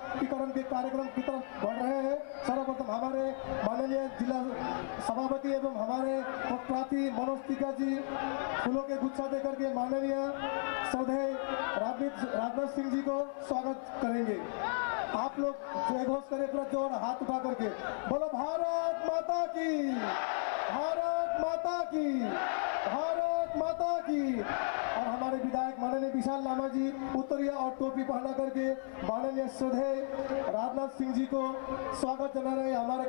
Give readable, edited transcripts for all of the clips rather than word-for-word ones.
सशक्तिकरण के कार्यक्रम की तरफ बढ़ रहे हैं। सर्वप्रथम हमारे माननीय जिला सभापति एवं हमारे पक्षपाती मनोज टीका जी फूलों के गुच्छा देकर के माननीय श्रद्धेय राजनाथ सिंह जी को स्वागत करेंगे। आप लोग जय घोष करें, पूरा जोर हाथ उठा करके बोलो भारत माता की, भारत माता की, भारत माता की। और हमारे विधायक माननीय विशाल लामा जी उत्तरीय और टोपी पहना करके माननीय श्रद्धेय राजनाथ सिंह जी को स्वागत जता रहे हैं हमारे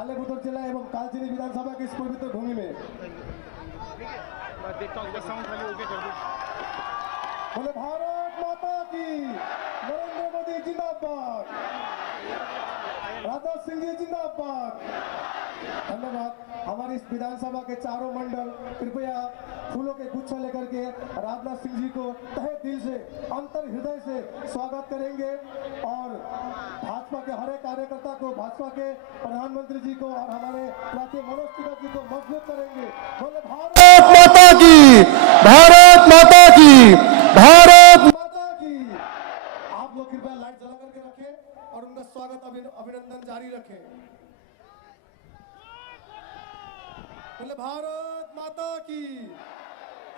आलेपुर जिला एवं कालचिनी विधानसभा की इस पवित्र भूमि में। बोले भारत माता की, नरेंद्र मोदी जिंदाबाद, राजनाथ सिंह जी जिंदाबाद। धन्यवाद। हमारी इस विधानसभा के चारों मंडल कृपया फूलों के गुच्छा लेकर के राजनाथ सिंह जी को तहे दिल से, अंतर हृदय से स्वागत करेंगे और भाजपा के हर एक कार्यकर्ता को, भाजपा के प्रधानमंत्री जी को और हमारे प्रार्थी मनोज टिका जी को मजबूत करेंगे। बोले भारत माता की, भारत माता की, भारत माता की। आप लोग कृपया लाइट जला करके रखें और उनका स्वागत अभिनंदन जारी रखें। बोले भारत माता की।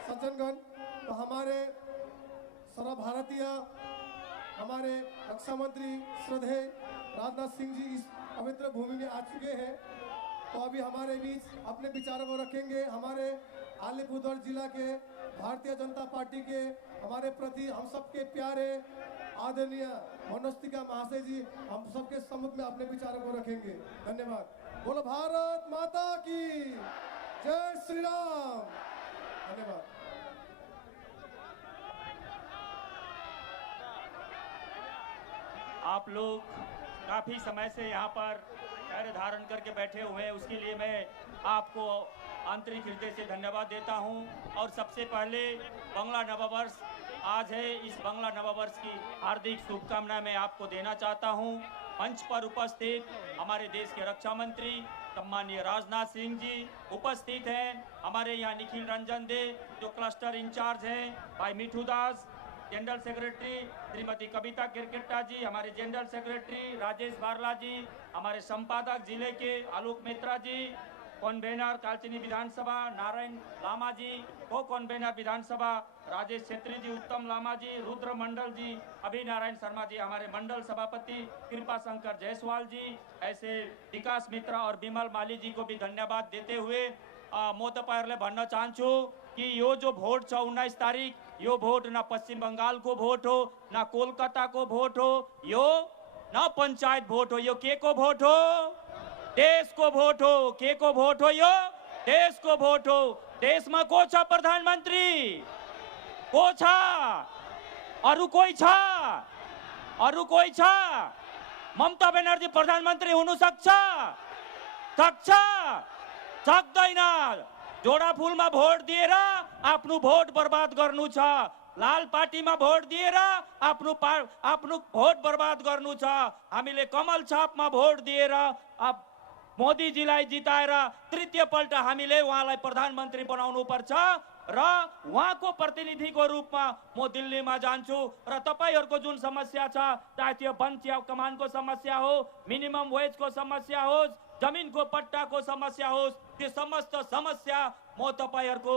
सज्जनगण, तो हमारे सर्वभारतीय हमारे रक्षा मंत्री श्रद्धेय राजनाथ सिंह जी इस पवित्र भूमि में आ चुके हैं। तो अभी हमारे बीच अपने विचारों को रखेंगे। हमारे अलीपुरद्वार जिला के भारतीय जनता पार्टी के हमारे प्रति हम सबके प्यारे आदरणीय मनोज टिका महाशय जी हम सबके सम्मुख में अपने विचारों को रखेंगे। धन्यवाद। बोलो भारत माता की, जय श्री राम। धन्यवाद। आप लोग काफी समय से यहाँ पर पैर धारण करके बैठे हुए हैं, उसके लिए मैं आपको आंतरिक हृदय से धन्यवाद देता हूँ। और सबसे पहले बांग्ला नववर्ष आज है, इस बांग्ला नववर्ष की हार्दिक शुभकामनाएं मैं आपको देना चाहता हूँ। मंच पर उपस्थित हमारे देश के रक्षा मंत्री सम्मानीय राजनाथ सिंह जी उपस्थित हैं। हमारे यहाँ निखिल रंजन दे जो क्लस्टर इंचार्ज हैं, भाई मिठू दास, जनरल सेक्रेटरी श्रीमती कविता किरकिट्टा जी, हमारे जनरल सेक्रेटरी राजेश बारला जी, हमारे संपादक जिले के आलोक मित्रा जी, कन्वेनर कालचिनी विधानसभा नारायण लामा जी, को कन्वेनर विधानसभा राजेश छेत्री जी, उत्तम लामा जी, रुद्र मंडल जी, अभी नारायण शर्मा जी, हमारे मंडल सभापति कृपा शंकर जायसवाल जी, ऐसे विकास मित्र और विमल माली जी को भी धन्यवाद देते हुए म तपाईहरुले भन्न चाहन्छु कि यो जो भोट छ 19 तारिक, यो भोट न पश्चिम बंगाल को भोट हो, न कोलकाता को भोट हो, यो न पंचायत भोट हो, यो के को भोट हो, देश को भोट हो। के को भोट हो, यो देश को भोट हो। देश में को छ प्रधानमंत्री, को छ, अरु कोही छ, अरु कोही छ। ममता बनर्जी प्रधानमंत्री हुनु सक्छ, सक्छ, सक्दैन। जोड़ा फूल में भोट दिएर आफ्नो भोट बर्बाद गर्नु छ, लाल पार्टी में भोट दिएर आफ्नो भोट बर्बाद गर्नु छ। हामीले कमल छाप में भोट दिएर अब मोदी जीलाई जिताएर तृतीय पल्ट हामीले उहाँलाई प्रधानमन्त्री बनाउनु पर्छ र उहाँको प्रतिनिधिको रूपमा म दिल्लीमा जान्छु र तपाईहरुको जुन समस्या छ, चाहे त्यो वन चिया कमानको समस्या हो, मिनिमम वेजको समस्या होस्, जमिनको पट्टाको समस्या होस्, त्यो समस्त समस्या म तपाईहरुको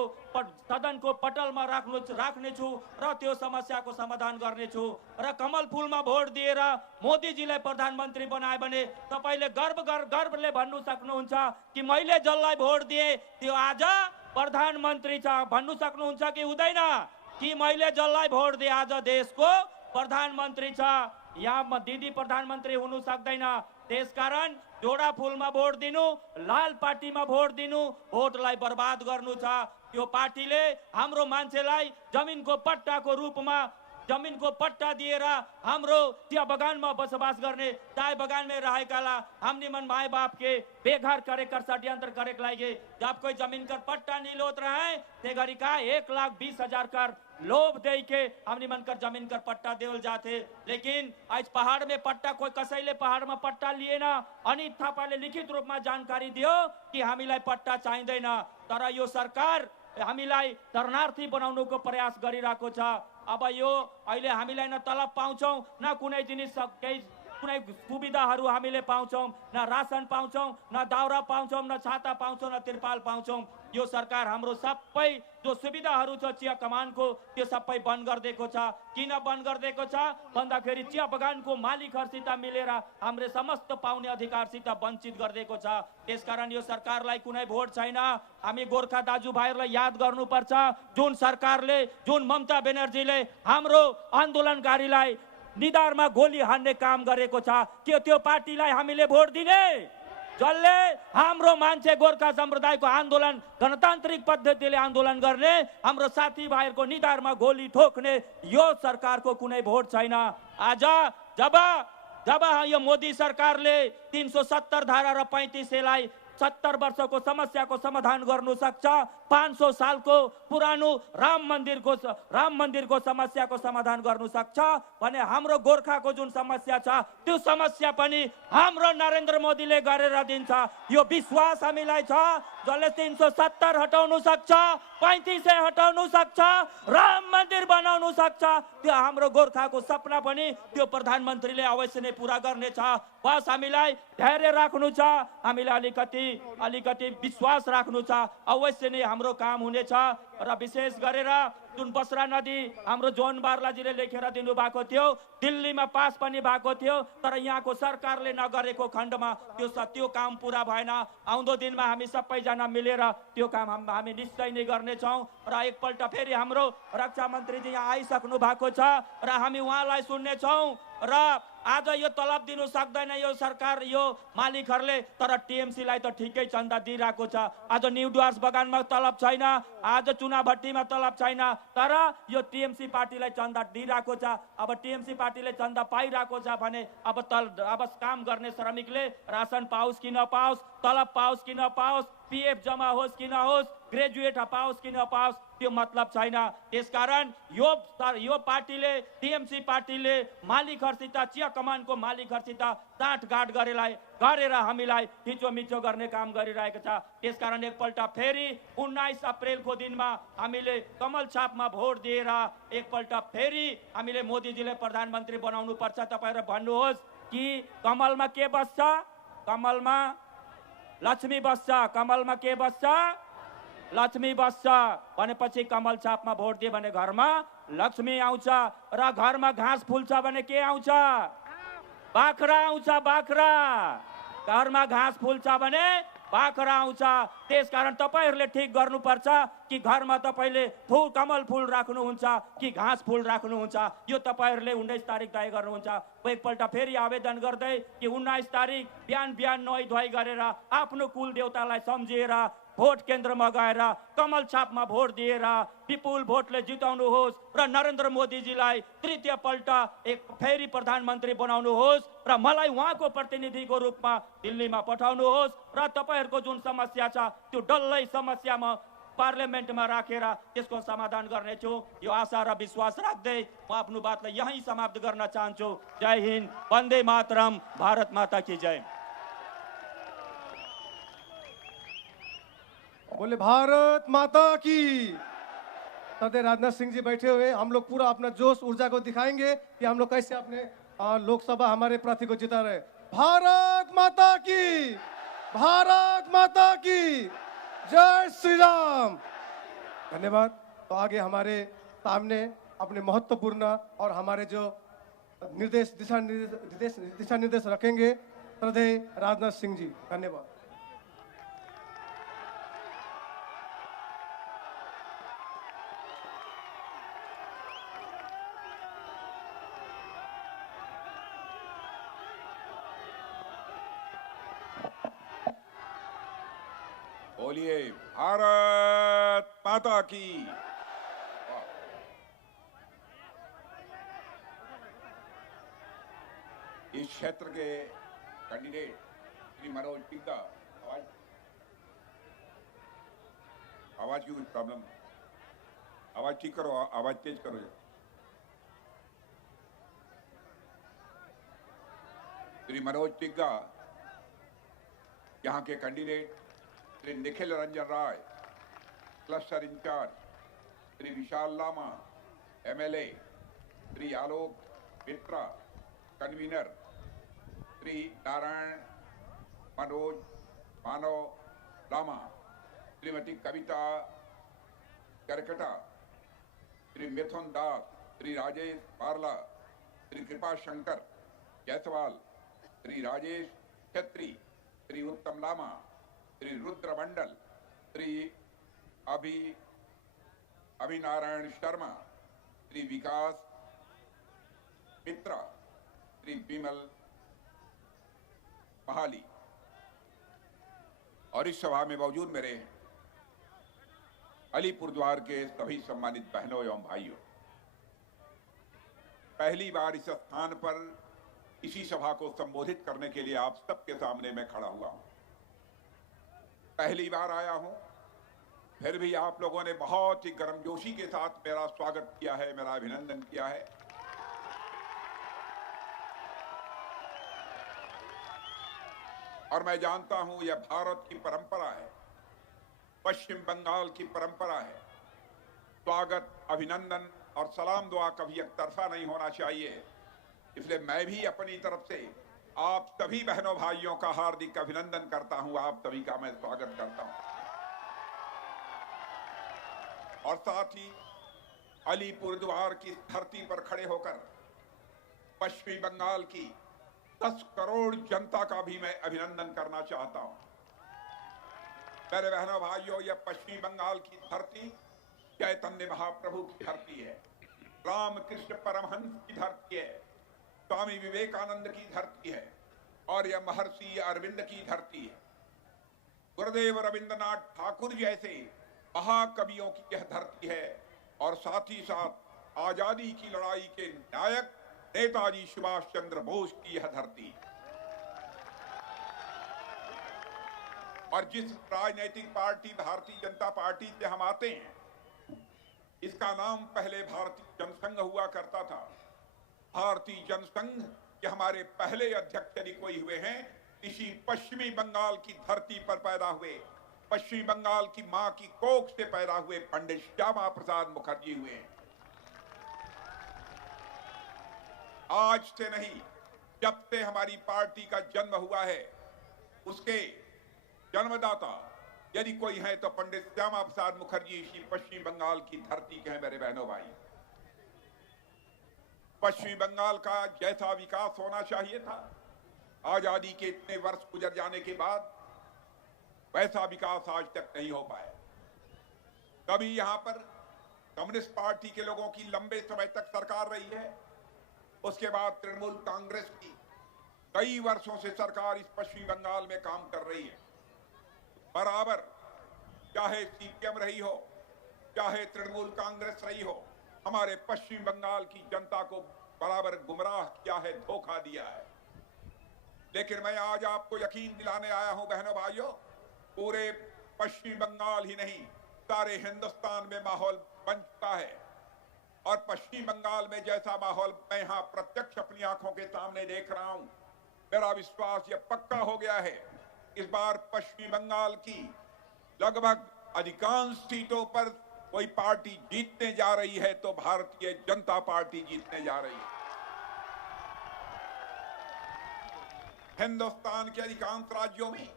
सदनको पटलमा राख्नेछु र त्यो समस्याको समाधान गर्नेछु। र कमल फूलमा भोट दिएर मोदीजीलाई प्रधानमन्त्री बनाए भने तपाईले गर्वले भन्नु सक्नुहुन्छ कि मैले जसलाई भोट दिए त्यो आज प्रधानमन्त्री छ भन्नु सक्नुहुन्छ कि हुँदैन? कि मैले जसलाई भोट दिए आज देशको प्रधानमन्त्री छ। यहाँ दिदी प्रधानमन्त्री हुनु सक्दैन। त्यसकारण जोड़ा फूलमा भोट दिनु, लाल पार्टीमा भोट दिनु, भोटलाई बर्बाद गर्नु छ। त्यो पार्टीले हाम्रो मान्छेलाई जमिनको पट्टाको रूपमा जमिनको पट्टा दिएर हाम्रो चिया बगानमा बसोबास गर्ने, चाय बगान में रहेकालाई हम निमन माए बाप के बेघर करे कर षड्यंत्र करे लागे। जब कोई जमीन कर पट्टा नहीं लोत रहा है ते गरी का 1,20,000 कर लोभ दे के हम निमन कर जमीन कर पट्टा देवल जाते। लेकिन आज पहाड़ में पट्टा कोई कसैले पहाड़ में पट्टा लिए ना, अनित थापाले लिखित रूप में जानकारी दियो कि हामीलाई पट्टा चाहिँदैन। तर यो सरकार हामीलाई शरणार्थी बनाउनुको प्रयास गरिरहेको छ। अब यो अहिले हामीलाई न तलब पाउँछौँ न कुनै जिनिस केही कुनै सुविधाहरू हामीले पाउँछौँ, न रासन पाउँछौँ, न दाउरा पाउँछौँ, न छाता पाउँछौँ, न तिरपाल पाउँछौँ। यो सरकार हाम्रो सबै जो सुविधाहरू छ चिया कमानको त्यो सबै बन्द गरिदिएको छ। किन बन्द गरिदिएको छ भन्दाखेरि चिया बगानको मालिकहरूसित मिलेर हाम्रो समस्त पाउने अधिकारसित वञ्चित गरिदिएको छ। त्यसकारण यो सरकारलाई कुनै भोट छैन। हामी गोर्खा दाजुभाइहरूलाई याद गर्नुपर्छ, जुन सरकारले, जुन ममता बेनर्जीले हाम्रो आन्दोलनकारीलाई निधारमा गोली हान्ने काम गरेको छ, के त्यो पार्टीलाई हामीले भोट दिने? जसले हाम्रो मान्छे गोर्खा समुदायको आन्दोलन गणतान्त्रिक पद्धतिले आन्दोलन गर्ने, हाम्रो साथीभाइहरूको निधारमा गोली ठोक्ने यो सरकारको कुनै भोट छैन। आज जब यो मोदी सरकारले 370 धारा र 35A लाई 70 वर्षको समस्याको समाधान गर्नु सक्छ, 500 सालको पुरानो राम मन्दिरको समस्याको समाधान गर्नु सक्छ भने हाम्रो गोर्खाको जुन समस्या छ त्यो समस्या पनि हाम्रो नरेन्द्र मोदीले गरेर दिन्छ। यो विश्वास हामीलाई छ। जसले 370 हटाउनु सक्छ, 35A हटाउनु सक्छ, राम मन्दिर बनाउनु सक्छ, त्यो हाम्रो गोर्खाको सपना पनि त्यो प्रधानमन्त्रीले अवश्य नै पूरा गर्नेछ। बस हामीलाई धैर्य राख्नु छ, हामीलाई अलिकति विश्वास राख्नु छ, अवश्य नै हाम्रो काम हुनेछ। र विशेष गरेर जुन बसरा नदी हाम्रो जोन बार्लाजीले लेखेर दिनुभएको थियो, दिल्लीमा पास पनि भएको थियो, तर यहाँको सरकारले नगरेको खण्डमा त्यो काम पुरा भएन। आउँदो दिनमा हामी सबैजना मिलेर त्यो काम हामी निश्चय नै गर्नेछौँ। र एकपल्ट फेरि हाम्रो रक्षा मन्त्रीजी यहाँ आइसक्नु भएको छ र हामी उहाँलाई सुन्नेछौँ। र आज यो तलब दिनु सक्दैन यो सरकार, यो मालिकहरूले, तर टिएमसीलाई त ठिकै चन्दा दिइरहेको छ। आज न्यू डुवर्स बगानमा तलब छैन, आज चुनाभट्टीमा तलब छैन, तर यो टिएमसी पार्टीलाई चन्दा दिइरहेको छ। अब टिएमसी पार्टीले चन्दा पाइरहेको छ भने अब काम गर्ने श्रमिकले रासन पाओस् कि नपाओस्, तलब पाओस् कि नपाओस्, पीएफ जमा होस् कि नहोस्, ग्रेजुएट पाओस् कि नपाओस्, त्यो मतलब छैन। त्यसकारण यो पार्टीले, टिएमसी पार्टीले मालिकहरूसित, चिया कमानको मालिकहरूसित साँठगाँठ गरेर हामीलाई थिचोमिचो गर्ने काम गरिरहेको छ। त्यसकारण एकपल्ट फेरि 19 अप्रेलको दिनमा हामीले कमल छापमा भोट दिएर एकपल्ट फेरि हामीले मोदीजीले प्रधानमन्त्री बनाउनु पर्छ। तपाईहरु भन्नुहोस् कि कमलमा के बस्छ? कमलमा लक्ष्मी बस्छ। कमलमा के बस्छ? लक्ष्मी बस्छ भनेपछि कमल छापमा भोट दिए भने घरमा लक्ष्मी आउँछ र घरमा घाँस फुल्छ भने के आउँछ? बाख्रा आउँछ। बाख्रा घरमा घाँस फुल्छ भने बाख्रा आउँछ। त्यसकारण तपाईहरुले ठीक गर्नुपर्छ कि घरमा तपाईले कमल फूल राख्नुहुन्छ कि घाँस फूल राख्नुहुन्छ, यो तपाईहरुले 19 तारिक तय गर्नुहुन्छ। एकपल्ट फेरि आवेदन गर्दै कि 19 तारिक बिहान नुहाई धुवाई गरेर आफ्नो कुल देवतालाई सम्झिएर भोट केन्द्रमा गएर कमल छापमा भोट दिएर विपुल भोटले जिताउनुहोस् र नरेन्द्र मोदीजीलाई तृतीय पल्ट फेरि प्रधानमन्त्री बनाउनुहोस् र मलाई उहाँको प्रतिनिधिको रूपमा दिल्लीमा पठाउनुहोस् र तपाईहरुको जुन समस्या छ त्यो डल्लै समस्यामा पार्लियामेन्टमा राखेर त्यसको समाधान गर्नेछु। यो आशा र विश्वास राख्दै म आफ्नो बातलाई यहीँ समाप्त गर्न चाहन्छु। जय हिन्द, वन्दे मातरम, भारत माता की जय। बोले भारत माता की। सदैव राजनाथ सिंह जी बैठे हुए, हम लोग पूरा अपना जोश ऊर्जा को दिखाएंगे कि हम लोग कैसे अपने लोकसभा हमारे प्रार्थी को जिता रहे। भारत माता की, भारत माता की जय श्री राम। धन्यवाद। तो आगे हमारे सामने अपने महत्वपूर्ण और हमारे जो दिशा निर्देश रखेंगे सदैव राजनाथ सिंह जी। धन्यवाद। बोलिए भारत माता की। इस क्षेत्र के कैंडिडेट श्री मनोज टिग्गा, आवाज की कुछ प्रॉब्लम, आवाज ठीक करो, आवाज तेज करो। श्री मनोज टिग्गा यहाँ के कैंडिडेट श्री निखिल रंजन राय, cluster in charge Shri Vishal Lama, MLA Shri Alok मित्रा, कन्वीनर श्री नारायण मनोज मानव लामा, श्रीमती कविता करकटा, श्री मिथुन दास, श्री राजेश पारला, श्री कृपा शंकर जायसवाल, श्री राजेश छत्री, श्री उत्तम लामा, श्री रुद्र मंडल, श्री अभिनारायण शर्मा, श्री विकास मित्रा, श्री विमल महाली और इस सभा में मौजूद मेरे अलीपुरद्वार के सभी सम्मानित बहनों एवं भाइयों, पहली बार इस स्थान पर इसी सभा को संबोधित करने के लिए आप सबके सामने मैं खड़ा हुआ हूं। पहली बार आया हूं, फिर भी आप लोगों ने बहुत ही गर्मजोशी के साथ मेरा स्वागत किया है, मेरा अभिनंदन किया है। और मैं जानता हूं यह भारत की परंपरा है, पश्चिम बंगाल की परंपरा है। स्वागत, अभिनंदन और सलाम दुआ कभी एकतरफा नहीं होना चाहिए। इसलिए मैं भी अपनी तरफ से आप सभी बहनों भाइयों का हार्दिक अभिनंदन करता हूं, आप सभी का मैं स्वागत करता हूं। और साथ ही अलीपुरद्वार की धरती पर खड़े होकर पश्चिमी बंगाल की 10 करोड़ जनता का भी मैं अभिनंदन करना चाहता हूं। मेरे बहनों भाइयों, यह पश्चिमी बंगाल की धरती चैतन्य महाप्रभु की धरती है, रामकृष्ण परमहंस की धरती है, स्वामी विवेकानंद की धरती है और यह महर्षि अरविंद की धरती है। गुरुदेव रविंद्रनाथ ठाकुर जैसे महाकवियों की यह धरती है और साथ ही साथ आजादी की लड़ाई के नायक नेताजी सुभाष चंद्र बोस की यह धरती। और जिस राजनीतिक पार्टी भारतीय जनता पार्टी से हम आते हैं, इसका नाम पहले भारतीय जनसंघ हुआ करता था। भारतीय जनसंघ के हमारे पहले अध्यक्ष यदि कोई हुए हैं, इसी पश्चिमी बंगाल की धरती पर पैदा हुए, पश्चिमी बंगाल की मां की कोख से पैदा हुए पंडित श्यामा प्रसाद मुखर्जी हुए हैं। आज से नहीं, जब से हमारी पार्टी का जन्म हुआ है, उसके जन्मदाता यदि कोई है तो पंडित श्यामा प्रसाद मुखर्जी इसी पश्चिमी बंगाल की धरती के हैं। मेरे बहनों भाई, पश्चिमी बंगाल का जैसा विकास होना चाहिए था आजादी के इतने वर्ष गुजर जाने के बाद, वैसा विकास आज तक नहीं हो पाया। कभी यहां पर कम्युनिस्ट पार्टी के लोगों की लंबे समय तक सरकार रही है, उसके बाद तृणमूल कांग्रेस की कई वर्षों से सरकार इस पश्चिमी बंगाल में काम कर रही है। बराबर, चाहे सीपीएम रही हो, चाहे तृणमूल कांग्रेस रही हो, हमारे पश्चिम बंगाल की जनता को बराबर गुमराह किया है, धोखा दिया है। लेकिन मैं आज आपको यकीन दिलाने आया हूं बहनों भाइयों, पूरे पश्चिम बंगाल ही नहीं, सारे हिंदुस्तान में माहौल बन चुका है। और पश्चिम बंगाल में जैसा माहौल मैं यहां प्रत्यक्ष अपनी आंखों के सामने देख रहा हूं, मेरा विश्वास यह पक्का हो गया है, इस बार पश्चिम बंगाल की लगभग अधिकांश सीटों पर कोई पार्टी जीतने जा रही है तो भारतीय जनता पार्टी जीतने जा रही है। हिंदुस्तान के अधिकांश राज्यों में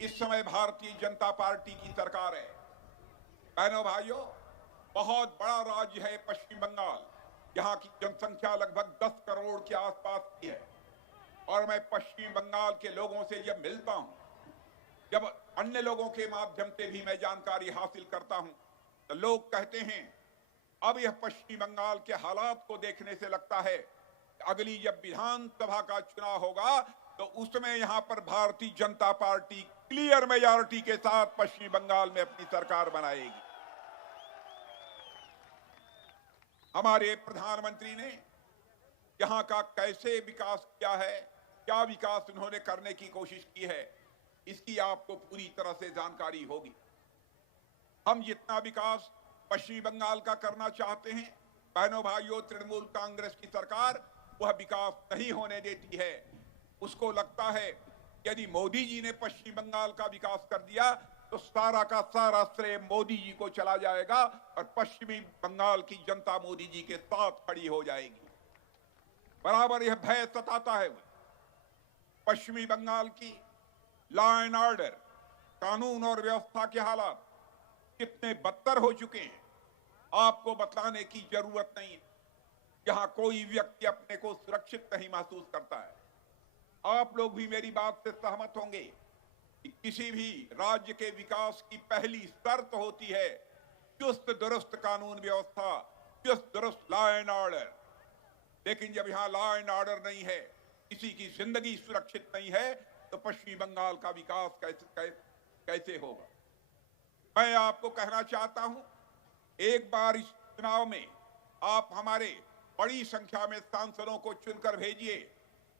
इस समय भारतीय जनता पार्टी की सरकार है। बहनों भाइयों, बहुत बड़ा राज्य है पश्चिम बंगाल, यहाँ की जनसंख्या लगभग 10 करोड़ के आसपास की है। और मैं पश्चिम बंगाल के लोगों से जब मिलता हूं, जब अन्य लोगों के माध्यम से भी मैं जानकारी हासिल करता हूं, तो लोग कहते हैं अब यह पश्चिम बंगाल के हालात को देखने से लगता है अगली जब विधानसभा का चुनाव होगा तो उसमें यहां पर Bharatiya Janata party clear majority के साथ पश्चिम बंगाल में अपनी सरकार बनाएगी। हमारे प्रधानमंत्री ने यहां का कैसे विकास किया है, क्या विकास उन्होंने करने की कोशिश की है, इसकी आपको पूरी तरह से जानकारी होगी। हम जितना विकास पश्चिम बंगाल का करना चाहते हैं, बहनों भाइयों, तृणमूल कांग्रेस की सरकार वह विकास नहीं होने देती है। उसको लगता है यदि मोदी जी ने पश्चिम बंगाल का विकास कर दिया तो सारा का सारा श्रेय मोदी जी को चला जाएगा और पश्चिमी बंगाल की जनता मोदी जी के साथ खड़ी हो जाएगी। बराबर यह भय सताता है पश्चिमी बंगाल की लॉ एंड ऑर्डर, कानून और व्यवस्था के हालात कितने बदतर हो चुके हैं आपको बतलाने की जरूरत नहीं है। यहां कोई व्यक्ति अपने को सुरक्षित नहीं महसूस करता है। आप लोग भी मेरी बात से सहमत होंगे कि किसी भी राज्य के विकास की पहली शर्त होती है चुस्त दुरुस्त कानून व्यवस्था, चुस्त दुरुस्त लॉ एंड ऑर्डर। लेकिन जब यहां लॉ एंड ऑर्डर नहीं है, किसी की जिंदगी सुरक्षित नहीं है, तो पश्चिमी बंगाल का विकास कैसे होगा। मैं आपको कहना चाहता हूं, एक बार इस चुनाव में आप हमारे बड़ी संख्या में सांसदों को चुनकर भेजिए।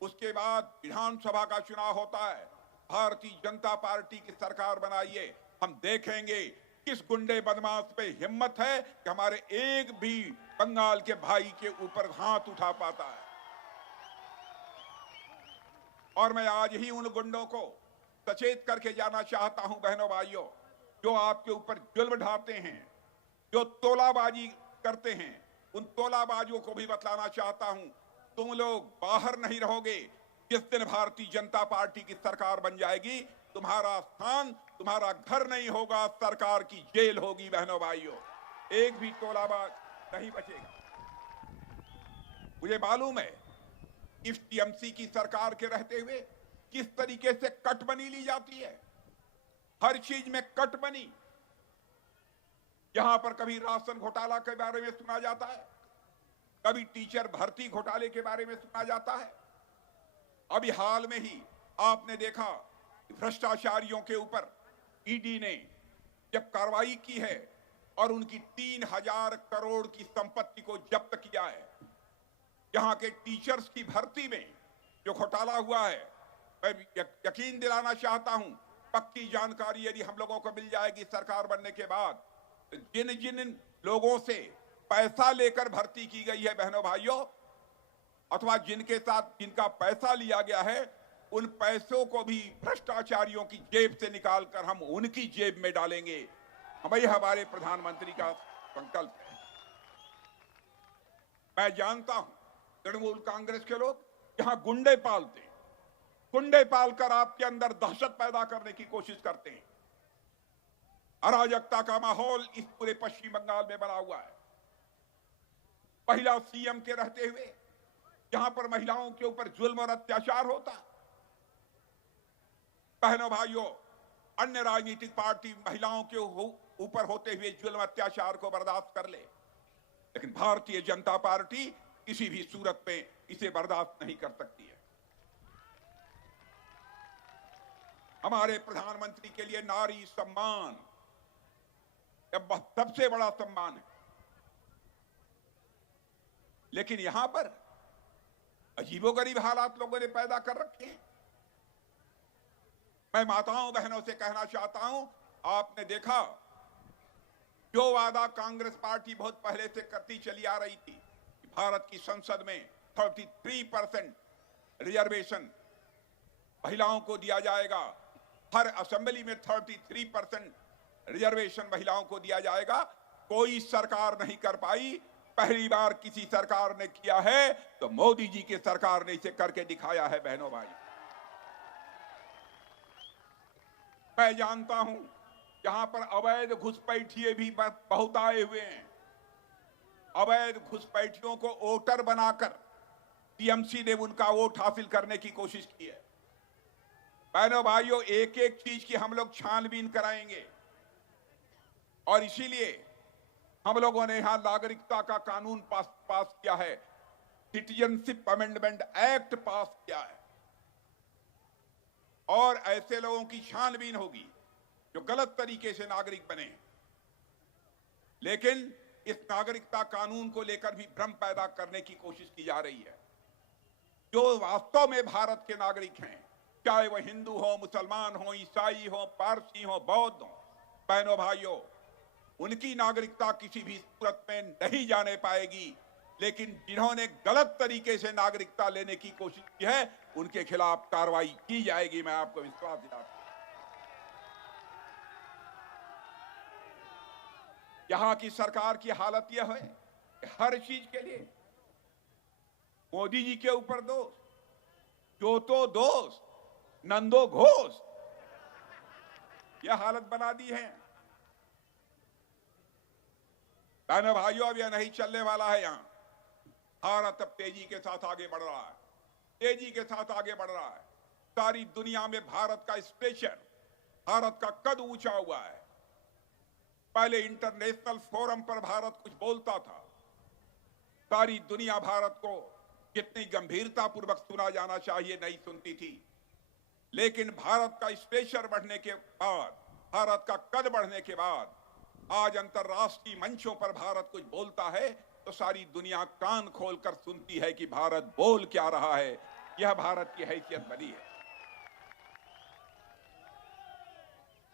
उसके बाद विधानसभा का चुनाव होता है, भारतीय जनता पार्टी की सरकार बनाइए। हम देखेंगे किस गुंडे बदमाश पे हिम्मत है कि हमारे एक भी बंगाल के भाई के ऊपर हाथ उठा पाता है। और मैं आज ही उन गुंडों को सचेत करके जाना चाहता हूं, बहनों भाइयों, जो आपके ऊपर जुल्म ढाते हैं, जो तोलाबाजी करते हैं, उन तोलाबाजियों को भी बतलाना चाहता हूं, तुम लोग बाहर नहीं रहोगे। जिस दिन भारतीय जनता पार्टी की सरकार बन जाएगी, तुम्हारा स्थान, तुम्हारा घर नहीं होगा, सरकार की जेल होगी। बहनों भाइयों, एक भी तोलाबाज नहीं बचेगा। मुझे मालूम है इस टीएमसी की सरकार के रहते हुए किस तरीके से कटबनी ली जाती है। हर चीज में कटबनी। यहां पर कभी राशन घोटाला के बारे में सुना जाता है, कभी टीचर भर्ती घोटाले के बारे में सुना जाता है। अभी हाल में ही आपने देखा भ्रष्टाचारियों के ऊपर ईडी ने जब कार्रवाई की है और उनकी 3000 करोड़ की संपत्ति को जब्त किया है। यहां के टीचर्स की भर्ती में जो घोटाला हुआ है, मैं यकीन दिलाना चाहता हूं, पक्की जानकारी यदि हम लोगों को मिल जाएगी सरकार बनने के बाद, तो जिन जिन लोगों से पैसा लेकर भर्ती की गई है बहनों भाइयों, अथवा जिनके साथ जिनका पैसा लिया गया है, उन पैसों को भी भ्रष्टाचारियों की जेब से निकालकर हम उनकी जेब में डालेंगे। वही हमारे प्रधानमंत्री का संकल्प है। मैं जानता हूं तृणमूल कांग्रेस के लोग यहां गुंडे पालते हैं, गुंडे पालकर आपके अंदर दहशत पैदा करने की कोशिश करते हैं। अराजकता का माहौल इस पूरे पश्चिम बंगाल में बना हुआ है। महिला सीएम के रहते हुए जहां पर महिलाओं के ऊपर जुल्म और अत्याचार होता, बहनों भाइयों, अन्य राजनीतिक पार्टी महिलाओं के ऊपर होते हुए जुल्म अत्याचार को बर्दाश्त कर ले, लेकिन भारतीय जनता पार्टी किसी भी सूरत में इसे बर्दाश्त नहीं कर सकती है। हमारे प्रधानमंत्री के लिए नारी सम्मान सबसे बड़ा सम्मान है, लेकिन यहां पर अजीबोगरीब हालात लोगों ने पैदा कर रखे हैं। मैं माताओं बहनों से कहना चाहता हूं, आपने देखा जो वादा कांग्रेस पार्टी बहुत पहले से करती चली आ रही थी, भारत की संसद में 33% रिजर्वेशन महिलाओं को दिया जाएगा, हर असेंबली में 33% रिजर्वेशन महिलाओं को दिया जाएगा, कोई सरकार नहीं कर पाई। पहली बार किसी सरकार ने किया है तो मोदी जी की सरकार ने इसे करके दिखाया है। बहनों भाई, मैं जानता हूं यहां पर अवैध घुसपैठिए भी बहुत आए हुए हैं। अवैध घुसपैठियों को वोटर बनाकर टीएमसी ने उनका वोट हासिल करने की कोशिश की है। बहनों भाइयों, एक एक चीज की हम लोग छानबीन कराएंगे और इसीलिए हम लोगों ने यहां नागरिकता का कानून पास किया है, सिटीजनशिप अमेंडमेंट एक्ट पास किया है, और ऐसे लोगों की छानबीन होगी जो गलत तरीके से नागरिक बने। लेकिन इस नागरिकता कानून को लेकर भी भ्रम पैदा करने की कोशिश की जा रही है। जो वास्तव में भारत के नागरिक हैं, चाहे वह हिंदू हो, मुसलमान हो, ईसाई हो, पारसी हो, बौद्ध हो, बहनों भाइयों, उनकी नागरिकता किसी भी सूरत में नहीं जाने पाएगी। लेकिन जिन्होंने गलत तरीके से नागरिकता लेने की कोशिश की है, उनके खिलाफ कार्रवाई की जाएगी। मैं आपको विश्वास दिलाता हूं। यहां की सरकार की हालत यह है कि हर चीज के लिए मोदी जी के ऊपर दोष, जो तो दोष, नंदो घोष, यह हालत बना दी है। बहनों भाइयों, अब यह नहीं चलने वाला है। यहां भारत अब तेजी के साथ आगे बढ़ रहा है, तेजी के साथ आगे बढ़ रहा है। सारी दुनिया में भारत का स्टेशन, भारत का कद ऊंचा हुआ है। पहले इंटरनेशनल फोरम पर भारत कुछ बोलता था, सारी दुनिया भारत को जितनी गंभीरता पूर्वक सुना जाना चाहिए नहीं सुनती थी। लेकिन भारत का स्टेशन बढ़ने के बाद, भारत का कद बढ़ने के बाद आज अंतर्राष्ट्रीय मंचों पर भारत कुछ बोलता है तो सारी दुनिया कान खोलकर सुनती है कि भारत बोल क्या रहा है। यह भारत की हैसियत बनी है।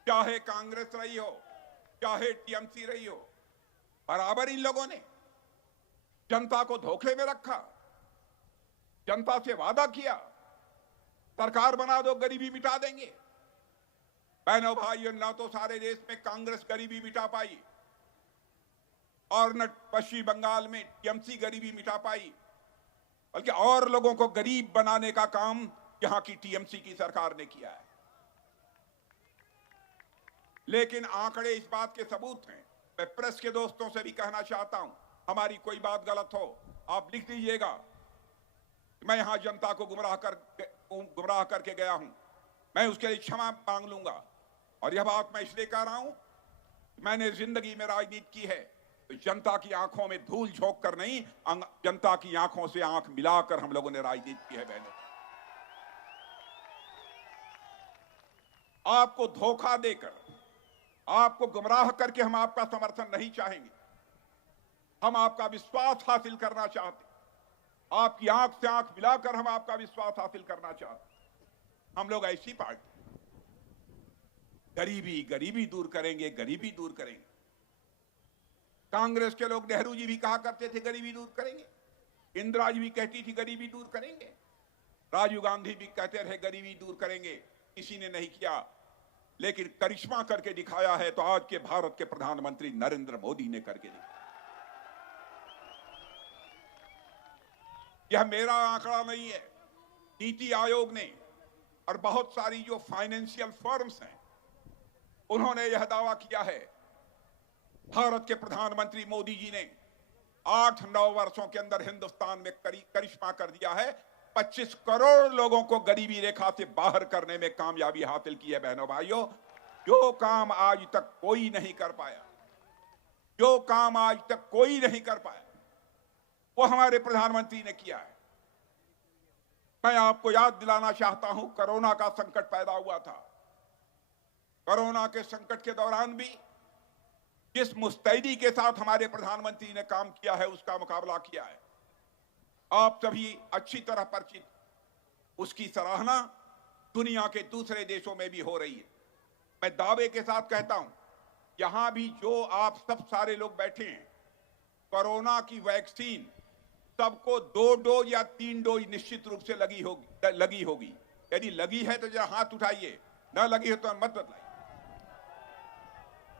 चाहे कांग्रेस रही हो, चाहे टीएमसी रही हो, बराबर इन लोगों ने जनता को धोखे में रखा, जनता से वादा किया सरकार बना दो, गरीबी मिटा देंगे। बहनों भाइयों, ना तो सारे देश में कांग्रेस गरीबी मिटा पाई और न पश्चिम बंगाल में टीएमसी गरीबी मिटा पाई, बल्कि और लोगों को गरीब बनाने का काम यहां की टीएमसी की सरकार ने किया है। लेकिन आंकड़े इस बात के सबूत हैं। मैं प्रेस के दोस्तों से भी कहना चाहता हूं, हमारी कोई बात गलत हो आप लिख लीजिएगा। मैं यहां जनता को गुमराह करके गया हूं, मैं उसके लिए क्षमा मांग लूंगा। और यह बात मैं इसलिए कह रहा हूं, मैंने जिंदगी में राजनीति की है तो जनता की आंखों में धूल झोंक कर नहीं, जनता की आंखों से आंख मिलाकर हम लोगों ने राजनीति की है। बहनों, आपको धोखा देकर, आपको गुमराह करके हम आपका समर्थन नहीं चाहेंगे। हम आपका विश्वास हासिल करना चाहते, आपकी आंख से आंख मिलाकर हम आपका विश्वास हासिल करना चाहते। हम लोग ऐसी पार्टी, गरीबी दूर करेंगे, गरीबी दूर करेंगे। कांग्रेस के लोग, नेहरू जी भी कहा करते थे गरीबी दूर करेंगे, इंदिरा जी भी कहती थी गरीबी दूर करेंगे, राजीव गांधी भी कहते रहे गरीबी दूर करेंगे, किसी ने नहीं किया। लेकिन करिश्मा करके दिखाया है तो आज के भारत के प्रधानमंत्री नरेंद्र मोदी ने करके दिखाया। यह मेरा आंकड़ा नहीं है, नीति आयोग ने और बहुत सारी जो फाइनेंशियल फर्म्स हैं उन्होंने यह दावा किया है। भारत के प्रधानमंत्री मोदी जी ने 8-9 वर्षों के अंदर हिंदुस्तान में करिश्मा कर दिया है। 25 करोड़ लोगों को गरीबी रेखा से बाहर करने में कामयाबी हासिल की है। बहनों भाइयों, जो काम आज तक कोई नहीं कर पाया, जो काम आज तक कोई नहीं कर पाया, वो हमारे प्रधानमंत्री ने किया है। मैं आपको याद दिलाना चाहता हूं, कोरोना का संकट पैदा हुआ था। कोरोना के संकट के दौरान भी जिस मुस्तैदी के साथ हमारे प्रधानमंत्री ने काम किया है, उसका मुकाबला किया है। आप सभी अच्छी तरह परिचित, उसकी सराहना दुनिया के दूसरे देशों में भी हो रही है। मैं दावे के साथ कहता हूं, यहां भी जो आप सब सारे लोग बैठे हैं, कोरोना की वैक्सीन सबको 2 डोज या 3 डोज निश्चित रूप से लगी होगी। यदि लगी है तो जरा हाथ उठाइए, ना लगी है तो मत बतलाइए।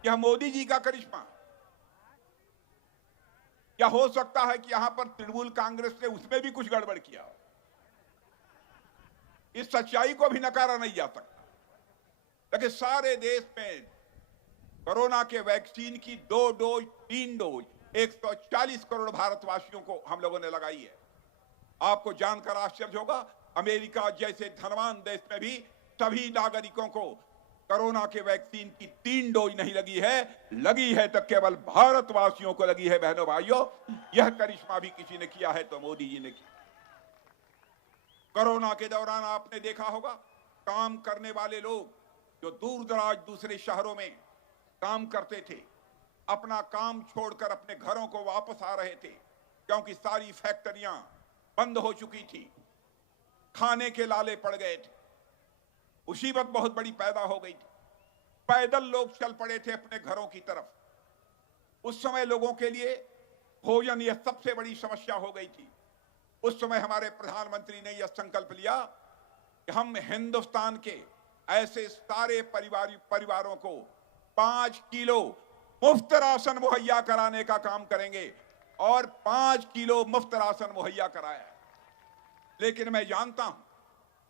यह मोदी जी का करिश्मा। क्या हो सकता है कि यहां पर तृणमूल कांग्रेस ने उसमें भी कुछ गड़बड़ किया? इस सच्चाई को भी नकारा नहीं जा सकता। लेकिन सारे देश में कोरोना के वैक्सीन की 2 डोज 3 डोज 140 करोड़ भारतवासियों को हम लोगों ने लगाई है। आपको जानकर आश्चर्य होगा, अमेरिका जैसे धनवान देश में भी सभी नागरिकों को कोरोना के वैक्सीन की 3 डोज नहीं लगी है तो केवल भारतवासियों को लगी है। बहनों भाइयों, यह करिश्मा भी किसी ने किया है तो मोदी जी ने किया। कोरोना के दौरान आपने देखा होगा, काम करने वाले लोग जो दूर दराज दूसरे शहरों में काम करते थे, अपना काम छोड़कर अपने घरों को वापस आ रहे थे, क्योंकि सारी फैक्ट्रियां बंद हो चुकी थी, खाने के लाले पड़ गए थे, मुसीबत बहुत बड़ी पैदा हो गई थी। पैदल लोग चल पड़े थे अपने घरों की तरफ। उस समय लोगों के लिए भोजन यह सबसे बड़ी समस्या हो गई थी। उस समय हमारे प्रधानमंत्री ने यह संकल्प लिया कि हम हिंदुस्तान के ऐसे सारे परिवारों को 5 किलो मुफ्त राशन मुहैया कराने का काम करेंगे और 5 किलो मुफ्त राशन मुहैया कराया। लेकिन मैं जानता हूं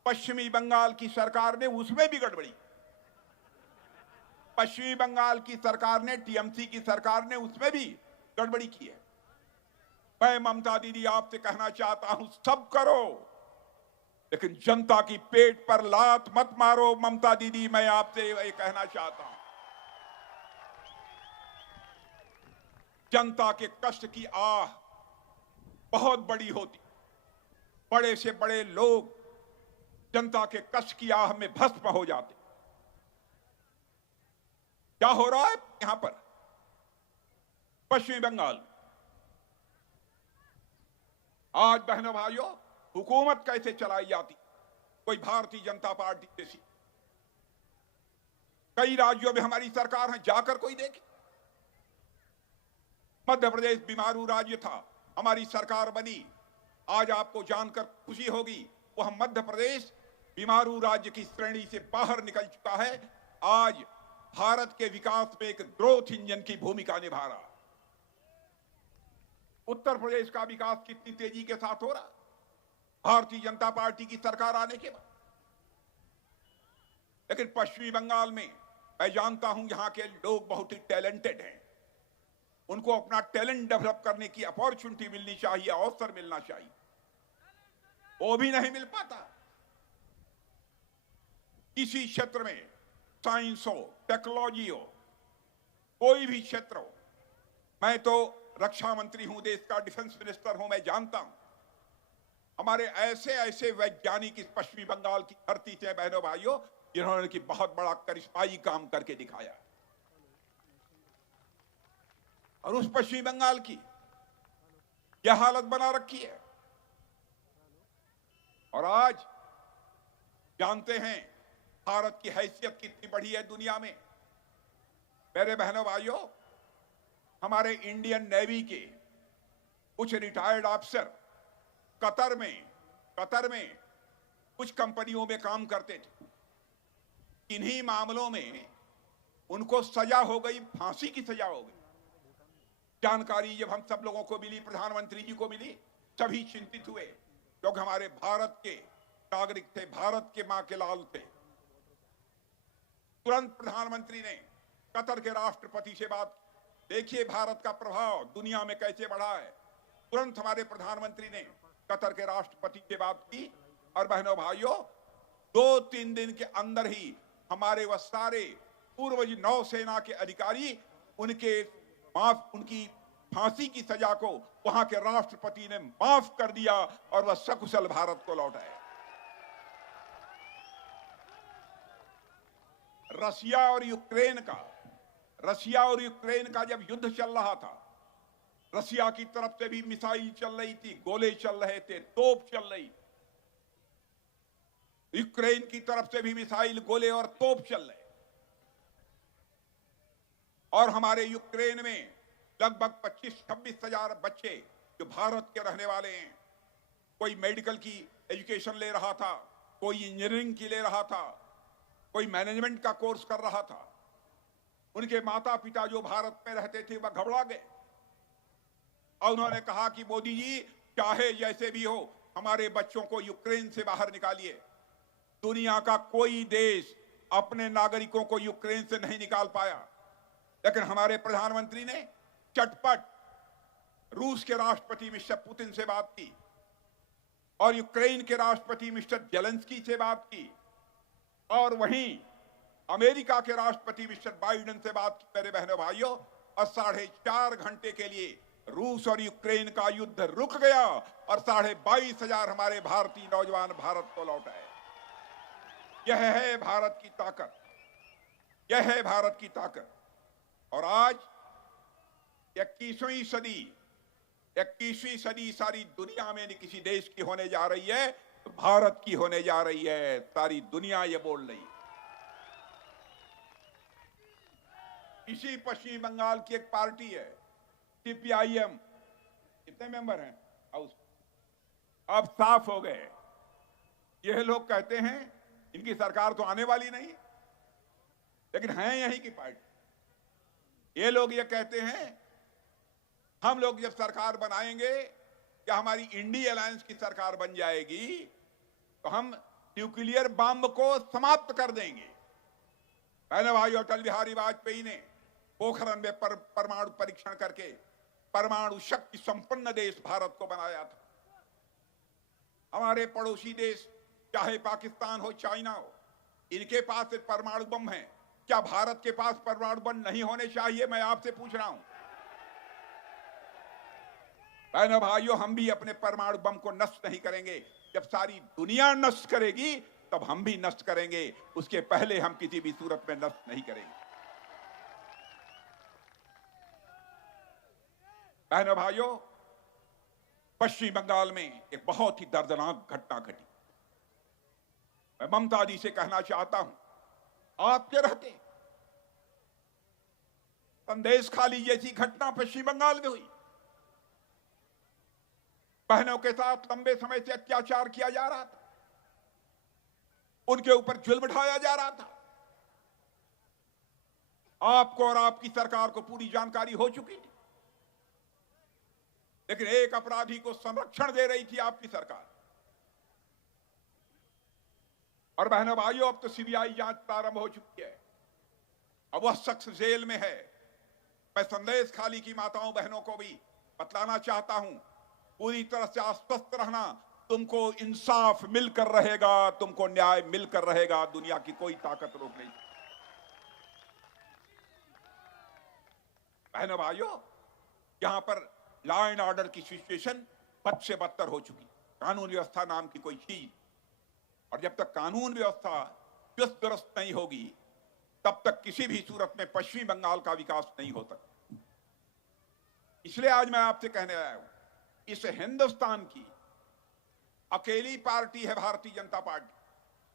पश्चिमी बंगाल की सरकार ने उसमें भी गड़बड़ी, पश्चिमी बंगाल की सरकार ने, टीएमसी की सरकार ने उसमें भी गड़बड़ी की है। मैं ममता दीदी आपसे कहना चाहता हूं, सब करो लेकिन जनता की पेट पर लात मत मारो। ममता दीदी, मैं आपसे ये कहना चाहता हूं, जनता के कष्ट की आह बहुत बड़ी होती, बड़े से बड़े लोग जनता के कष्ट की आह में भस्म हो जाते। क्या हो रहा है यहां पर पश्चिमी बंगाल? आज बहनों भाइयों, हुकूमत कैसे चलाई जाती, कोई भारतीय जनता पार्टी जैसी। कई राज्यों में हमारी सरकार है, जाकर कोई देखे। मध्य प्रदेश बीमारू राज्य था, हमारी सरकार बनी। आज आपको जानकर खुशी होगी, वह मध्य प्रदेश बीमारू राज्य की श्रेणी से बाहर निकल चुका है। आज भारत के विकास में एक ग्रोथ इंजन की भूमिका निभा रहा। उत्तर प्रदेश का विकास कितनी तेजी के साथ हो रहा भारतीय जनता पार्टी की सरकार आने के बाद। लेकिन पश्चिमी बंगाल में मैं जानता हूं यहां के लोग बहुत ही टैलेंटेड हैं, उनको अपना टैलेंट डेवलप करने की अपॉर्चुनिटी मिलनी चाहिए, अवसर मिलना चाहिए, वो भी नहीं मिल पाता। किसी क्षेत्र में, साइंस हो, टेक्नोलॉजी हो, कोई भी क्षेत्र हो, मैं तो रक्षा मंत्री हूं, देश का डिफेंस मिनिस्टर हूं, मैं जानता हूं हमारे ऐसे ऐसे वैज्ञानिक इस पश्चिमी बंगाल की धरती से बहनों भाइयों, जिन्होंने की बहुत बड़ा करिश्माई काम करके दिखाया। और उस पश्चिमी बंगाल की यह हालत बना रखी है। और आज जानते हैं भारत की हैसियत कितनी बड़ी है दुनिया में। मेरे बहनों भाइयों, हमारे इंडियन नेवी के कुछ रिटायर्ड ऑफिसर कतर में कुछ कंपनियों में काम करते थे। इन्हीं मामलों में उनको सजा हो गई, फांसी की सजा हो गई। जानकारी जब हम सब लोगों को मिली, प्रधानमंत्री जी को मिली, सभी चिंतित हुए, क्योंकि हमारे भारत के नागरिक थे, भारत के मां के लाल थे। तुरंत प्रधानमंत्री ने कतर के राष्ट्रपति से बात की, देखिए भारत का प्रभाव दुनिया में कैसे बढ़ा है। तुरंत हमारे प्रधानमंत्री ने कतर के राष्ट्रपति से बात की और बहनों भाइयों, 2-3 दिन के अंदर ही हमारे वह सारे पूर्वज नौसेना के अधिकारी उनकी फांसी की सजा को वहां के राष्ट्रपति ने माफ कर दिया और वह सकुशल भारत को लौट आए। रशिया और यूक्रेन का जब युद्ध चल रहा था, रशिया की तरफ से भी मिसाइल चल रही थी, गोले चल रहे थे, तोप चल रही। यूक्रेन की तरफ से भी मिसाइल, गोले और तोप चल रहे। और हमारे यूक्रेन में लगभग 25-26 हजार बच्चे जो भारत के रहने वाले हैं, कोई मेडिकल की एजुकेशन ले रहा था, कोई इंजीनियरिंग की ले रहा था, कोई मैनेजमेंट का कोर्स कर रहा था। उनके माता पिता जो भारत में रहते थे वह घबरा गए और उन्होंने कहा कि मोदी जी, चाहे जैसे भी हो हमारे बच्चों को यूक्रेन से बाहर निकालिए। दुनिया का कोई देश अपने नागरिकों को यूक्रेन से नहीं निकाल पाया, लेकिन हमारे प्रधानमंत्री ने चटपट रूस के राष्ट्रपति मिस्टर पुतिन से बात की और यूक्रेन के राष्ट्रपति मिस्टर जेलेंस्की से बात की और वहीं अमेरिका के राष्ट्रपति मिस्टर बाइडेन से बात की। मेरे बहनों भाइयों, और 4.5 घंटे के लिए रूस और यूक्रेन का युद्ध रुक गया और 22,500 हमारे भारतीय नौजवान भारत को लौट आए। यह है भारत की ताकत, यह है भारत की ताकत। और आज 21वीं सदी सारी दुनिया में नहीं किसी देश की होने जा रही है, तो भारत की होने जा रही है। सारी दुनिया ये बोल रही है। इसी पश्चिम बंगाल की एक पार्टी है सीपीआईएम, कितने मेंबर हैं हाउस? अब साफ हो गए। यह लोग कहते हैं इनकी सरकार तो आने वाली नहीं, लेकिन हैं यहीं की पार्टी। ये लोग ये कहते हैं हम लोग जब सरकार बनाएंगे या हमारी इंडी अलायंस की सरकार बन जाएगी तो हम न्यूक्लियर बम को समाप्त कर देंगे। पहले भाई अटल बिहारी वाजपेयी ने पोखरण में परमाणु परीक्षण करके परमाणु शक्ति संपन्न देश भारत को बनाया था। हमारे पड़ोसी देश चाहे पाकिस्तान हो चाइना हो, इनके पास एक परमाणु बम है। क्या भारत के पास परमाणु बम नहीं होने चाहिए? मैं आपसे पूछ रहा हूं। बहनों भाइयों, हम भी अपने परमाणु बम को नष्ट नहीं करेंगे। जब सारी दुनिया नष्ट करेगी तब हम भी नष्ट करेंगे, उसके पहले हम किसी भी सूरत में नष्ट नहीं करेंगे। बहनों भाइयों, पश्चिम बंगाल में एक बहुत ही दर्दनाक घटना घटी। मैं ममता जी से कहना चाहता हूं, आपके रहते संदेश खाली जैसी घटना पश्चिम बंगाल में हुई। बहनों के साथ लंबे समय से अत्याचार किया जा रहा था, उनके ऊपर जुल्म ढाया जा रहा था। आपको और आपकी सरकार को पूरी जानकारी हो चुकी थी, लेकिन एक अपराधी को संरक्षण दे रही थी आपकी सरकार। और बहनों भाइयों, अब तो सीबीआई जांच प्रारंभ हो चुकी है, अब वह शख्स जेल में है। मैं संदेश खाली की माताओं बहनों को भी बतलाना चाहता हूं, पूरी तरह से आश्वस्त रहना, तुमको इंसाफ मिलकर रहेगा, तुमको न्याय मिलकर रहेगा। दुनिया की कोई ताकत रोक नहीं। बहनों भाइयों, यहां पर लॉ एंड ऑर्डर की सिचुएशन बद से बदतर हो चुकी। कानून व्यवस्था नाम की कोई चीज, और जब तक कानून व्यवस्था चुस्त दुरुस्त नहीं होगी तब तक किसी भी सूरत में पश्चिम बंगाल का विकास नहीं हो सकता। इसलिए आज मैं आपसे कहने आया हूं, इस हिंदुस्तान की अकेली पार्टी है भारतीय जनता पार्टी,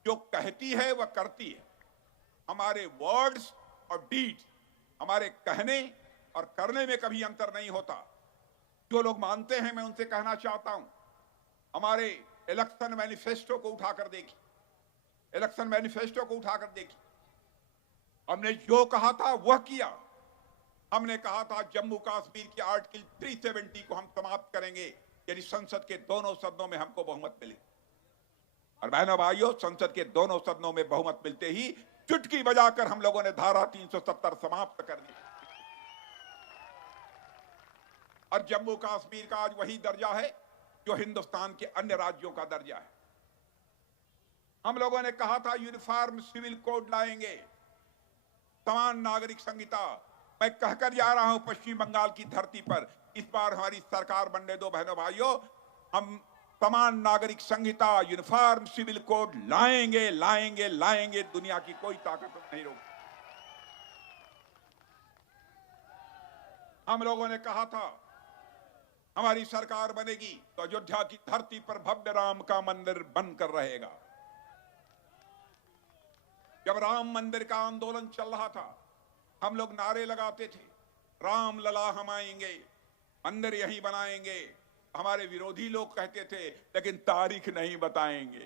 जो कहती है वह करती है। हमारे वर्ड्स और डीड्स, हमारे कहने और करने में कभी अंतर नहीं होता। जो लोग मानते हैं, मैं उनसे कहना चाहता हूं, हमारे इलेक्शन मैनिफेस्टो को उठाकर देखिए, इलेक्शन मैनिफेस्टो को उठाकर देखिए। हमने जो कहा था वह किया। हमने कहा था जम्मू कश्मीर की आर्टिकल 370 को हम समाप्त करेंगे यदि संसद के दोनों सदनों में हमको बहुमत मिले। और बहनों भाइयों, संसद के दोनों सदनों में बहुमत मिलते ही चुटकी बजाकर हम लोगों ने धारा 370 समाप्त कर दी। और जम्मू कश्मीर का आज वही दर्जा है जो हिंदुस्तान के अन्य राज्यों का दर्जा है। हम लोगों ने कहा था यूनिफॉर्म सिविल कोड लाएंगे, समान नागरिक संहिता। मैं कहकर जा रहा हूं पश्चिम बंगाल की धरती पर, इस बार हमारी सरकार बनने दो बहनों भाइयों, हम समान नागरिक संहिता, यूनिफॉर्म सिविल कोड लाएंगे लाएंगे लाएंगे। दुनिया की कोई ताकत नहीं रोक। हम लोगों ने कहा था हमारी सरकार बनेगी तो अयोध्या की धरती पर भव्य राम का मंदिर बनकर रहेगा। जब राम मंदिर का आंदोलन चल रहा था, हम लोग नारे लगाते थे, राम लला हम आएंगे, मंदिर यहीं बनाएंगे। हमारे विरोधी लोग कहते थे लेकिन तारीख नहीं बताएंगे।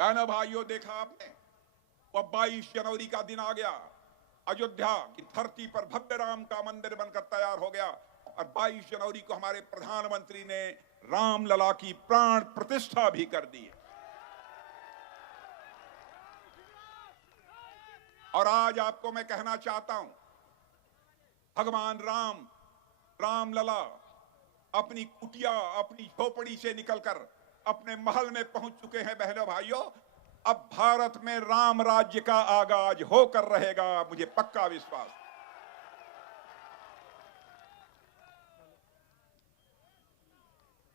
बहनों भाइयों, देखा आपने, वह 22 जनवरी का दिन आ गया, अयोध्या की धरती पर भव्य राम का मंदिर बनकर तैयार हो गया। और 22 जनवरी को हमारे प्रधानमंत्री ने राम लला की प्राण प्रतिष्ठा भी कर दी। और आज आपको मैं कहना चाहता हूं, भगवान राम, राम लला अपनी कुटिया, अपनी झोपड़ी से निकलकर अपने महल में पहुंच चुके हैं। बहनों भाइयों, अब भारत में राम राज्य का आगाज होकर रहेगा, मुझे पक्का विश्वास।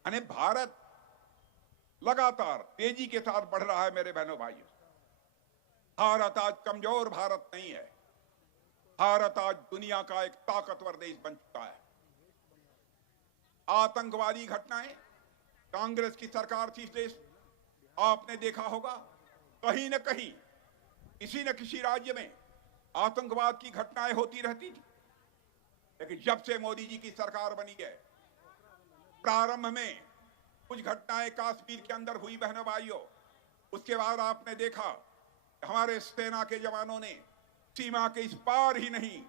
यानी भारत लगातार तेजी के साथ बढ़ रहा है। मेरे बहनों भाइयों, भारत आज कमजोर भारत नहीं है। भारत आज दुनिया का एक ताकतवर देश बन चुका है। आतंकवादी घटनाएं, कांग्रेस की सरकार थी इस देश, आपने देखा होगा कहीं न कहीं किसी न किसी राज्य में आतंकवाद की घटनाएं होती रहती थी। लेकिन जब से मोदी जी की सरकार बनी है, प्रारंभ में कुछ घटनाएं कश्मीर के अंदर हुई बहनों भाइयों, उसके बाद आपने देखा हमारे सेना के जवानों ने सीमा के इस पार ही नहीं,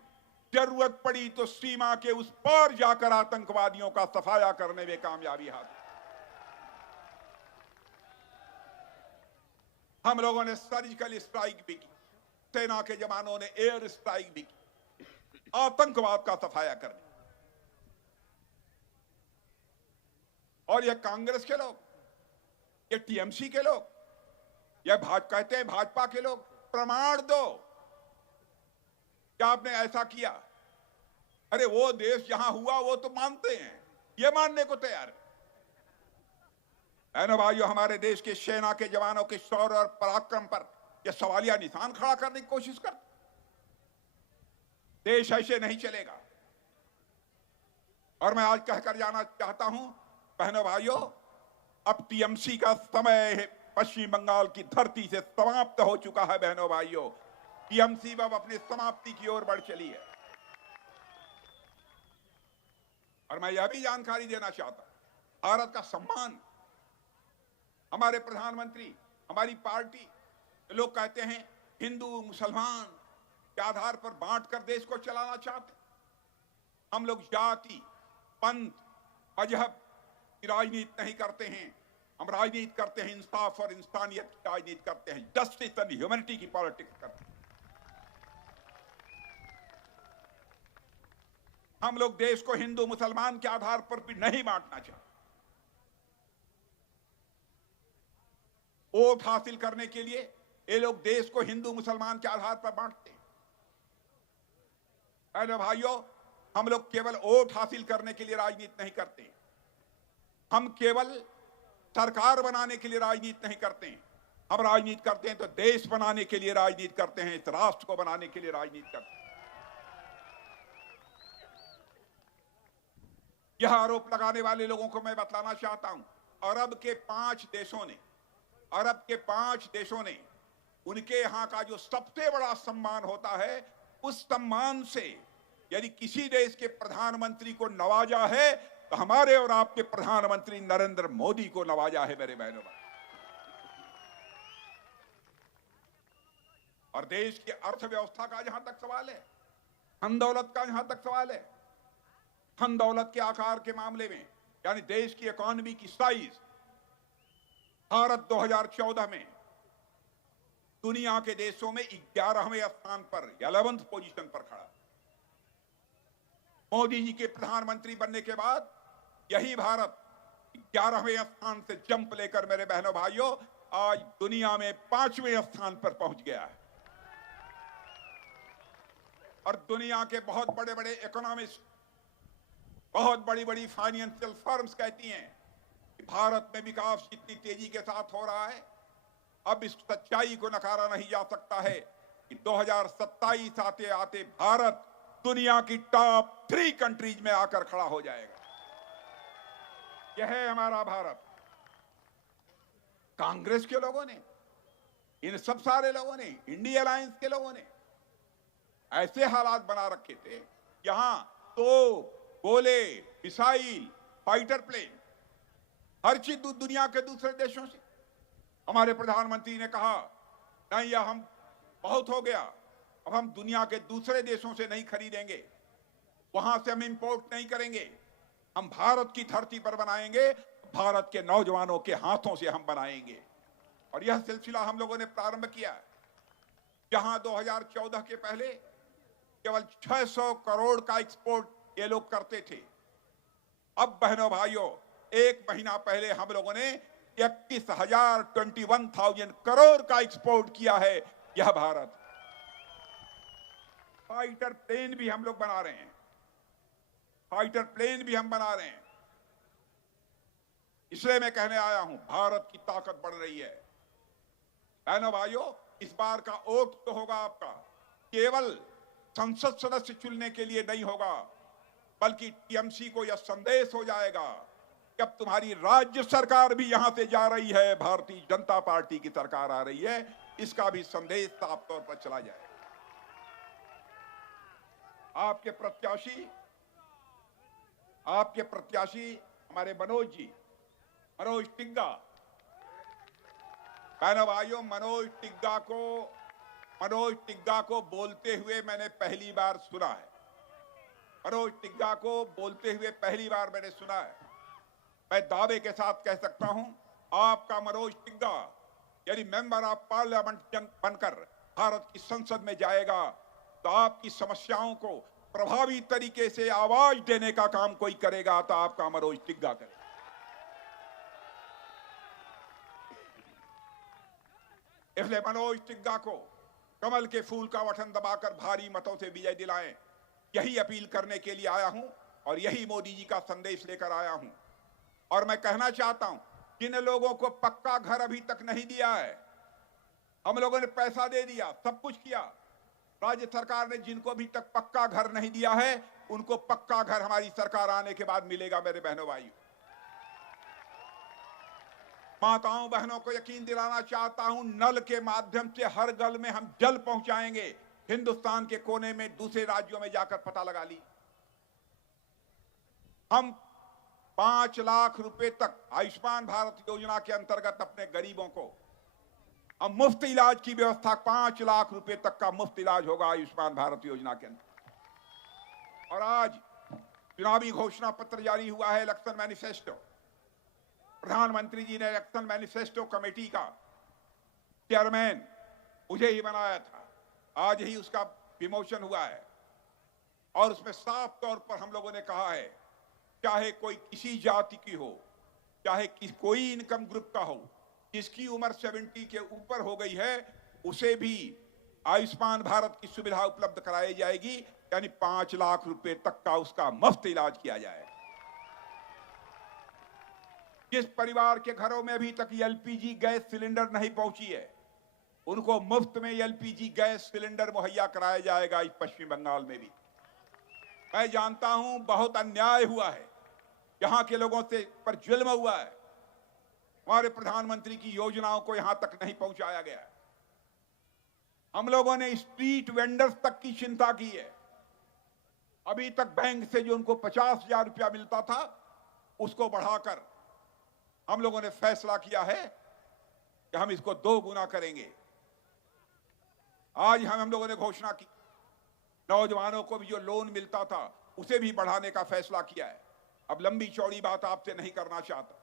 जरूरत पड़ी तो सीमा के उस पार जाकर आतंकवादियों का सफाया करने में कामयाबी हासिल। हम लोगों ने सर्जिकल स्ट्राइक भी की, सेना के जवानों ने एयर स्ट्राइक भी की, आतंकवाद का सफाया करने। और ये कांग्रेस के लोग, ये टीएमसी के लोग, ये कहते हैं भाजपा के लोग, प्रमाण दो क्या आपने ऐसा किया। अरे वो देश जहां हुआ वो तो मानते हैं, ये मानने को तैयार है। बहनों भाइयों, हमारे देश के सेना के जवानों के शौर्य और पराक्रम पर यह सवालिया निशान खड़ा करने की कोशिश कर। देश ऐसे नहीं चलेगा। और मैं आज कहकर जाना चाहता हूं, बहनों भाइयों, अब टीएमसी का समय पश्चिम बंगाल की धरती से समाप्त हो चुका है। बहनों भाइयों, टीएमसी अब अपनी समाप्ति की ओर बढ़ चली है। और मैं यह भी जानकारी देना चाहता हूं, भारत का सम्मान, हमारे प्रधानमंत्री, हमारी पार्टी, लोग कहते हैं हिंदू मुसलमान के आधार पर बांटकर देश को चलाना चाहते। हम लोग जाति, पंथ, मजहब की राजनीति नहीं करते हैं। हम राजनीति करते हैं इंसाफ और इंसानियत की राजनीति करते हैं, जस्टिस एंड ह्यूमैनिटी की पॉलिटिक्स करते हैं। हम लोग देश को हिंदू मुसलमान के आधार पर भी नहीं बांटना चाहते। वोट हासिल करने के लिए ये लोग देश को हिंदू मुसलमान के आधार पर बांटते हैं। अरे भाइयों, हम लोग केवल वोट हासिल करने के लिए राजनीति नहीं करते। हम केवल सरकार बनाने के लिए राजनीति नहीं करते हैं। हम राजनीति करते हैं तो देश बनाने के लिए राजनीति करते हैं, इस राष्ट्र को बनाने के लिए राजनीति करते हैं। यह आरोप लगाने वाले लोगों को मैं बतलाना चाहता हूं, अरब के 5 देशों ने उनके यहां का जो सबसे बड़ा सम्मान होता है, उस सम्मान से यदि किसी देश के प्रधानमंत्री को नवाजा है तो हमारे और आपके प्रधानमंत्री नरेंद्र मोदी को नवाजा है। मेरे बहनों, और देश की अर्थव्यवस्था का जहां तक सवाल है, धन दौलत का जहां तक सवाल है, धन दौलत के आकार के मामले में, यानी देश की इकोनॉमी की साइज, भारत 2014 में दुनिया के देशों में 11वें स्थान पर, 11th पोजीशन पर खड़ा। मोदी जी के प्रधानमंत्री बनने के बाद यही भारत 11वें स्थान से जंप लेकर, मेरे बहनों भाइयों, आज दुनिया में 5वें स्थान पर पहुंच गया है। और दुनिया के बहुत बड़े बड़े इकोनॉमिस्ट, बहुत बड़ी बड़ी फाइनेंशियल फर्म्स कहती हैं कि भारत में विकास जितनी तेजी के साथ हो रहा है, अब इस सच्चाई को नकारा नहीं जा सकता है कि 2027 आते आते भारत दुनिया की टॉप 3 कंट्रीज में आकर खड़ा हो जाएगा। यह है हमारा भारत। कांग्रेस के लोगों ने, इन सब सारे लोगों ने, इंडिया अलायंस के लोगों ने ऐसे हालात बना रखे थे, यहां तो गोले, मिसाइल, फाइटर प्लेन, हर चीज दुनिया के दूसरे देशों से। हमारे प्रधानमंत्री ने कहा नहीं, यह हम बहुत हो गया, अब हम दुनिया के दूसरे देशों से नहीं खरीदेंगे, वहां से हम इंपोर्ट नहीं करेंगे, हम भारत की धरती पर बनाएंगे, भारत के नौजवानों के हाथों से हम बनाएंगे। और यह सिलसिला हम लोगों ने प्रारंभ किया। जहां 2014 के पहले केवल 600 करोड़ का एक्सपोर्ट ये लोग करते थे, अब बहनों भाइयों, 1 महीना पहले हम लोगों ने 21,000 करोड़ का एक्सपोर्ट किया है। यह भारत। फाइटर प्लेन भी हम लोग बना रहे हैं, फाइटर प्लेन भी हम बना रहे हैं। इसलिए मैं कहने आया हूं, भारत की ताकत बढ़ रही है। बहनों भाइयों, इस बार का वोट तो होगा आपका, केवल संसद सदस्य चुनने के लिए नहीं होगा, बल्कि टीएमसी को यह संदेश हो जाएगा कि अब तुम्हारी राज्य सरकार भी यहां से जा रही है, भारतीय जनता पार्टी की सरकार आ रही है, इसका भी संदेश साफ तौर पर चला जाएगा। आपके प्रत्याशी हमारे मनोज टिग्गा, बहनों भाइयों, मनोज टिग्गा को मनोज टिग्गा को बोलते हुए मैंने पहली बार सुना है। मनोज टिग्गा को बोलते हुए पहली बार मैंने सुना है। मैं दावे के साथ कह सकता हूं, आपका मनोज टिग्गा यानी मेंबर ऑफ पार्लियामेंट बनकर भारत की संसद में जाएगा तो आपकी समस्याओं को प्रभावी तरीके से आवाज देने का काम कोई करेगा तो आपका मनोज टिग्गा करेगा। इसलिए मनोज टिग्गा को कमल के फूल का बटन दबाकर भारी मतों से विजय दिलाएं, यही अपील करने के लिए आया हूं और यही मोदी जी का संदेश लेकर आया हूं। और मैं कहना चाहता हूं, जिन लोगों को पक्का घर अभी तक नहीं दिया है, हम लोगों ने पैसा दे दिया, सब कुछ किया। राज्य सरकार ने जिनको अभी तक पक्का घर नहीं दिया है, उनको पक्का घर हमारी सरकार आने के बाद मिलेगा। मेरे बहनों भाइयों, माताओं बहनों को यकीन दिलाना चाहता हूं, नल के माध्यम से हर घर में हम जल पहुंचाएंगे। हिंदुस्तान के कोने में दूसरे राज्यों में जाकर पता लगा ली। हम 5 लाख रुपए तक आयुष्मान भारत योजना के अंतर्गत अपने गरीबों को हम मुफ्त इलाज की व्यवस्था, 5 लाख रुपए तक का मुफ्त इलाज होगा आयुष्मान भारत योजना के अंदर। और आज चुनावी घोषणा पत्र जारी हुआ है, इलेक्शन मैनिफेस्टो। प्रधानमंत्री जी ने इलेक्शन मैनिफेस्टो कमेटी का चेयरमैन मुझे ही बनाया था, आज ही उसका विमोचन हुआ है। और उसमें साफ तौर पर हम लोगों ने कहा है, चाहे कोई किसी जाति की हो, चाहे कोई इनकम ग्रुप का हो, जिसकी उम्र 70 के ऊपर हो गई है, उसे भी आयुष्मान भारत की सुविधा उपलब्ध कराई जाएगी, यानी 5 लाख रुपए तक का उसका मुफ्त इलाज किया जाएगा। जिस परिवार के घरों में अभी तक एलपीजी गैस सिलेंडर नहीं पहुंची है, उनको मुफ्त में एलपीजी गैस सिलेंडर मुहैया कराया जाएगा इस पश्चिम बंगाल में भी। मैं जानता हूं बहुत अन्याय हुआ है, यहां के लोगों से पर जुल्म हुआ है। हमारे प्रधानमंत्री की योजनाओं को यहां तक नहीं पहुंचाया गया। हम लोगों ने स्ट्रीट वेंडर्स तक की चिंता की है। अभी तक बैंक से जो उनको 50,000 रुपया मिलता था, उसको बढ़ाकर हम लोगों ने फैसला किया है कि हम इसको 2 गुना करेंगे। आज हम लोगों ने घोषणा की, नौजवानों को भी जो लोन मिलता था उसे भी बढ़ाने का फैसला किया है। अब लंबी चौड़ी बात आपसे नहीं करना चाहता,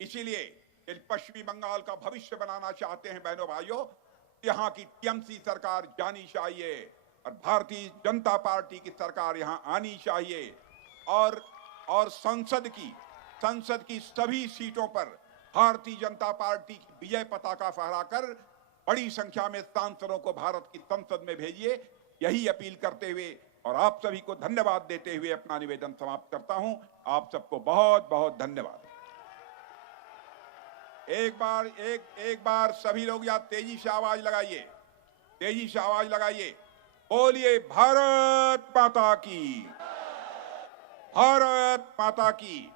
इसीलिए यदि पश्चिमी बंगाल का भविष्य बनाना चाहते हैं बहनों भाइयों, यहाँ की टीएमसी सरकार जानी चाहिए और भारतीय जनता पार्टी की सरकार यहाँ आनी चाहिए। और संसद की सभी सीटों पर भारतीय जनता पार्टी की विजय पताका फहराकर बड़ी संख्या में सांसदों को भारत की संसद में भेजिए, यही अपील करते हुए और आप सभी को धन्यवाद देते हुए अपना निवेदन समाप्त करता हूं। आप सबको बहुत बहुत धन्यवाद। एक बार सभी लोग यहाँ तेजी से आवाज लगाइए, तेजी से आवाज लगाइए, बोलिए भारत माता की, भारत माता की।